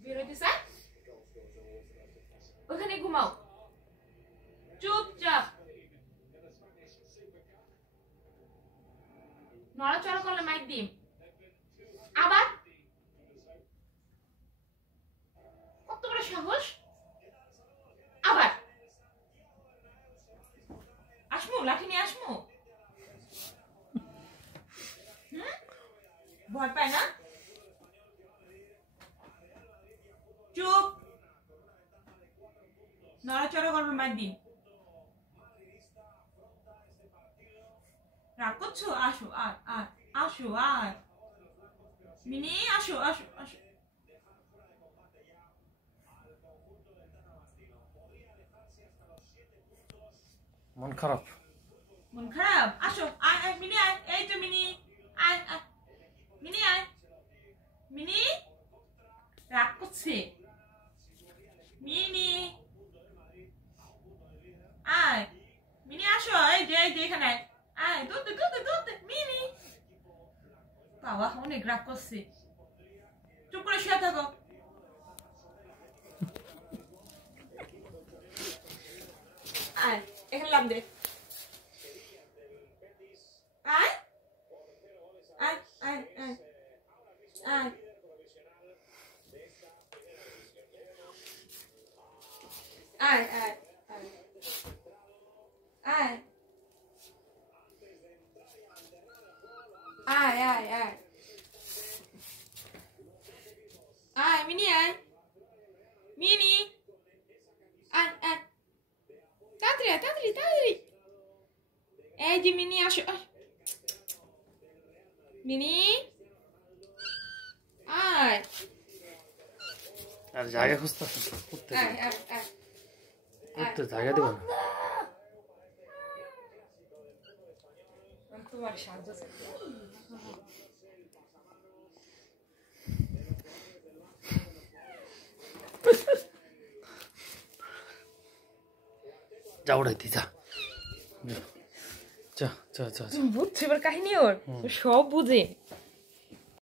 বেরোতে চাই ওখানে ঘুমাও চুপচাপ নড়াচড়া করলে মাইক দিম আবার কত বড় সাহস আবার আসমু লাঠি নিয়ে আসমু ভয় পায় না চুপ নড়াচড়া করবে মাইক দিম রাগ করছো আসো আর আসো আর মিনি আসো আসো আসো মন খারাপ আসো আয় মিনি আয় এই তো মিনি আয় মিনি আয় মিনি রাগ করছে মিনি আয় মিনি আসো এই যে এখানে আয় দুধ মিনি বাবা অনেক রাগ করছে চুপ করে শুয়ে থাকো আয় এখানে লাভ দে আয় আয় আয় আয় আয় আয় আয় আয় আয় আয় আয় আয় মিনি আয় মিনি আয় আয় তাড়াতাড়ি এই যে মিনি আসো মিনি আয় আর জায়গা খুঁজতেছে উঠতে জায়গা দেব না তোমার সাহায্য যা উড়াইতে যা যা যা যা বুঝছে এবার কাহিনী ওর সব বুঝে